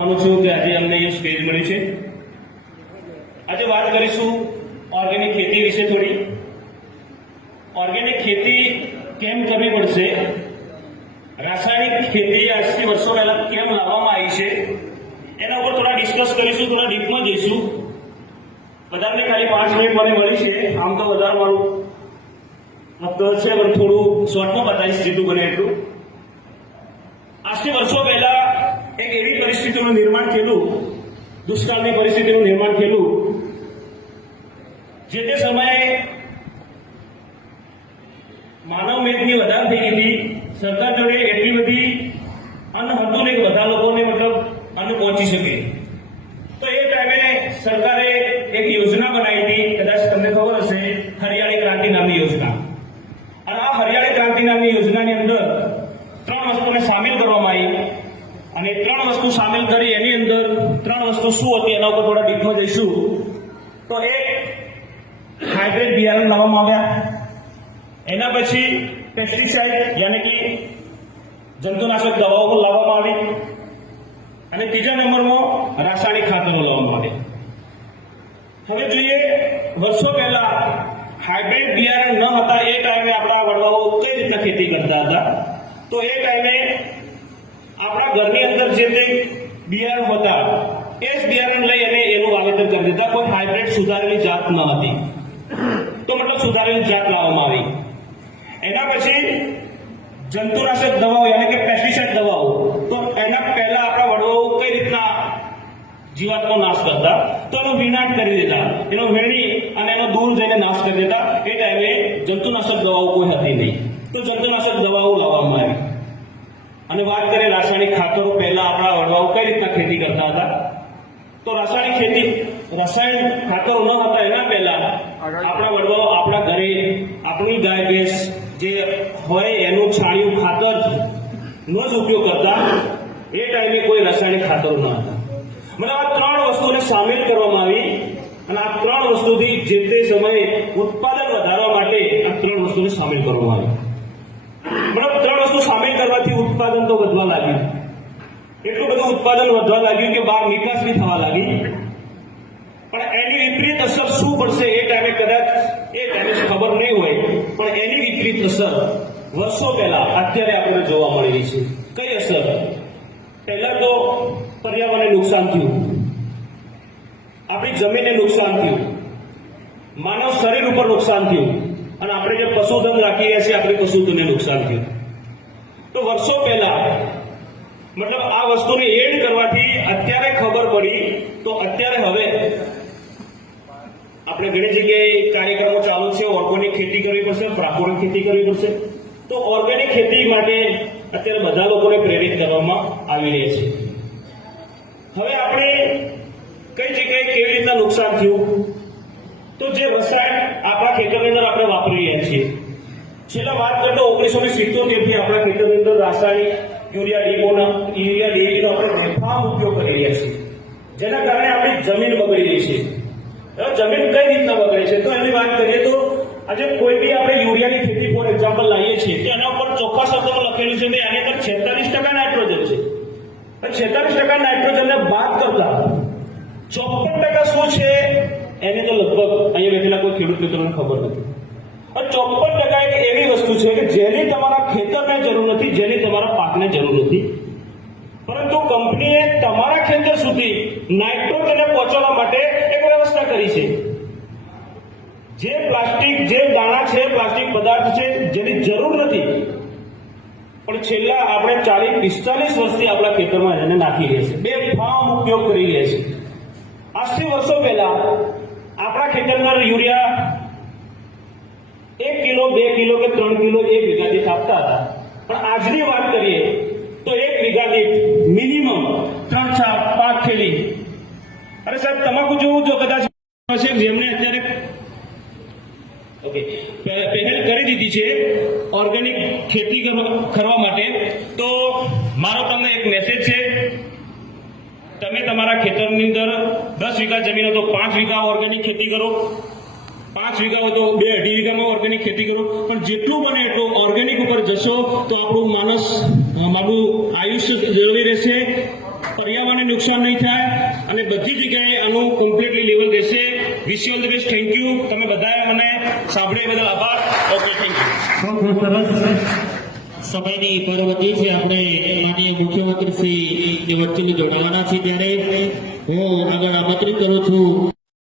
આજે આજે વાત કરીશું ઓર્ગેનિક ખેતી વિશે થોડી. ઓર્ગેનિક ખેતી કેમ કરવી પડશે? રાસાયણિક ખેતી આજથી વર્ષો પહેલા કેમ લાવવામાં આવી છે? એના ઉપર થોડા ડિસ્કસ કરીશું, થોડા ડીપમાં જઈશું. બધાને ખાલી પાંચ મિનિટ મને મળી છે, આમ તો વધારે મારું હપ્તો છે, પણ થોડું શોર્ટમાં બતાવીશ, જેટલું બને એટલું. આજથી વર્ષો પરિસ્થિતિનું નિર્માણ થયેલું, દુષ્કાળની પરિસ્થિતિનું નિર્માણ થયેલું, જે તે સમયે માનવ મેદની વધારો થઈ ગઈ સરકાર જોડે એટલી બધી અન્ન હતું નહીં બધા લોકોને મતલબ અન્ન પહોંચી શકે તો એ ટાઈમે સરકારે એક યોજના બનાવી હતી કદાચ તમને ખબર હશે હરિયાળી ક્રાંતિ નામની યોજના અને આ હરિયાળી ક્રાંતિ નામની યોજનાની અંદર ત્રણ વસ્તુને સામેલ કરવામાં આવી અને ત્રણ વસ્તુ સામેલ કરી, એની અંદર ત્રણ વસ્તુ શું હતી એના ઉપર થોડા ડીપમાં જઈશું. તો એક હાઇબ્રિડ બિયારણ લાવવામાં આવ્યા. એના પછી પેસ્ટિસાઇડ યાની કે જંતુનાશક દવાઓ પણ લાવવામાં આવી. અને ત્રીજા નંબરમાં રાસાયણિક ખાતરો લાવવામાં આવે હવે જોઈએ, વર્ષો પહેલા હાઇબ્રિડ બિયારણ ન હતા, એ ટાઈમે આપણા વડવાઓ કઈ રીતના ખેતી કરતા હતા? તો એ ટાઈમે આપણા ઘરની અંદર જે તે બિયારણ હતા એ જ બિયારણ લઈ અને એનું વાવેતર કરી દેતા કોઈ હાઇબ્રિડ સુધારેલી જાત ન હતી. તો મતલબ સુધારેલી જાત લાવવામાં આવી. એના પછી જંતુનાશક દવાઓ, યાની કે પેસ્ટિસાઇડ દવાઓ, તો એના પહેલા આપણા વડવાઓ કઈ રીતના જીવાતનો નાશ કરતા? તો એનો વિનાશ કરી દેતા. એનો વેણી અને એનો દૂર જઈને નાશ કરી દેતા. એ ટાઈમે જંતુનાશક દવાઓ કોઈ હતી નહીં. તો જંતુનાશક દવાઓ લાવવામાં આવી. અને વાત કરીએ રાસાયણિક ખાતરો પહેલા આપણા વડવાઓ કઈ રીતના ખેતી કરતા હતા? તો રાસાયણિક ખેતી રાસાયણિક ખાતરો ન હતા એના પહેલા આપણા વડવાઓ આપણા ઘરે આપણી ગાય ભેંસ જે હોય એનું છાણિયું ખાતર નો જ ઉપયોગ કરતા એ ટાઈમે કોઈ રાસાયણિક ખાતરો ન હતા. મતલબ આ ત્રણ વસ્તુને સામેલ કરવામાં આવી અને આ ત્રણ વસ્તુથી જે તે સમયે ઉત્પાદન વધારવા માટે આ ત્રણ વસ્તુને સામેલ કરવામાં આવી. મતલબ ત્રણ વસ્તુ સામેલ કરવાથી ઉત્પાદન તો વધવા લાગ્યું. એટલું બધું ઉત્પાદન વધવા લાગ્યું કે બહાર નિકાસ બી થવા લાગી. પણ એની વિપરીત અસર શું પડશે એ ટાઈમે કદાચ એ ટાઈમે ખબર નહીં હોય. પણ એની વિપરીત અસર વર્ષો પહેલા અત્યારે આપણને જોવા મળેલી છે. કઈ અસર? પહેલા તો પર્યાવરણને નુકસાન થયું. આપણી જમીનને નુકસાન થયું. માનવ શરીર ઉપર નુકસાન થયું. અને આપણે જે પશુધન રાખીએ છીએ, આપણે પશુધનને નુકસાન થયું. તો વર્ષો પહેલા, મતલબ આ વસ્તુની એડ અત્યારે ખબર પડી, તો અત્યારે હવે આપણે ઘણી જગ્યાએ કાર્યક્રમો ચાલુ છે, ઓર્ગેનિક ખેતી કરવી પડશે, પ્રાકૃતિક ખેતી કરવી પડશે. તો ઓર્ગેનિક ખેતી માટે અત્યારે બધા લોકોને પ્રેરિત કરવામાં આવી રહી છે. હવે આપણે કઈ જગ્યાએ કેવી રીતના નુકસાન થયું? તો જે રસાયણ આપણા ખેતરની અંદર આપણે વાપરી રહ્યા છીએ. છેલ્લા વાત કરતો ઓગણીસો ને સિત્તોતેરથી આપણા ખેતરની અંદર રાસાયણિક યુરિયા ડીપોના યુરિયા ડીએપીનો આપણે બેફામ ઉપયોગ કરી રહ્યા છીએ જેના કારણે આપણી જમીન બગડી રહી છે. જમીન કઈ રીતના બગડે છે? તો એની વાત કરીએ તો આજે કોઈ બી આપણે યુરિયાની ખેતી ફોર એક્ઝામ્પલ લાવીએ છીએ, તો એના ઉપર ચોખ્ખા શબ્દમાં લખેલું છે કે એની અંદર છેતાલીસ ટકા નાઇટ્રોજન છે. છેતાલીસ ટકા નાઇટ્રોજનને બાદ કરતા ચોપન ટકા શું છે? એને તો લગભગ અહીંયા બેઠેલા કોઈ ખેડૂત મિત્રોને ખબર નથી. પણ ચોપન ટકા એક એવી વસ્તુ છે કે જેની તમારા ખેતરને જરૂર નથી, જેની તમારા પાકને જરૂર નથી. કંપનીએ તમારા ખેતર સુધી નાઇટ્રોજનને પહોંચાડવા માટે એક વ્યવસ્થા કરી છે. જે પ્લાસ્ટિક, જે દાણા છે, પ્લાસ્ટિક પદાર્થ છે, જેની જરૂર નથી. પણ છેલ્લા આપણે ચાલીસ, પિસ્તાલીસ વર્ષથી આપણા ખેતરમાં એને નાખી રહ્યા છે. બે ફાર્મ ઉપયોગ કરી રહ્યા છે. આજથી વર્ષો પહેલા આપણા ખેતરમાં યુરિયા એક કિલો, બે કિલો કે ત્રણ કિલો એક વીઘા દીઠ આપતા હતા. પણ આજની વાત કરીએ તો એક વીઘા દીઠ તમાકુ જોવું જો કદાચ હશે જેમને અત્યારે ઓકે પહે- પહેલ કરી દીધી છે ઓર્ગેનિક ખેતી કરવા માટે. તો મારો તમને એક મેસેજ છે. તમે તમારા ખેતરની અંદર દસ વીઘા જમીન તો પાંચ વીઘા ઓર્ગેનિક ખેતી કરો. પાંચ વીઘા હોય તો બે અઢી વીઘામાં ઓર્ગેનિક ખેતી કરો. પણ જેટલું બને એટલું ઓર્ગેનિક ઉપર જશો તો આપણું માણસ મારું આયુષ્ય જરૂરી રહેશે. પર્યાવરણને નુકસાન નહીં થાય. અને બધી જગ્યાએ આનું કમ્પ્લીટલી લેવલ રહેશે. Wish all the best thank you તમે બધાએ મને સાંભળ્યા એ બદલ આભાર. ઓકે થેન્ક યુ ખૂબ ખૂબ સરસ. સમયની પરવતી છે આપણે માનીય મુખ્યમંત્રી શ્રી વચ્ચે જોડાવાના છે ત્યારે હું આગળ આમંત્રિત કરું છું.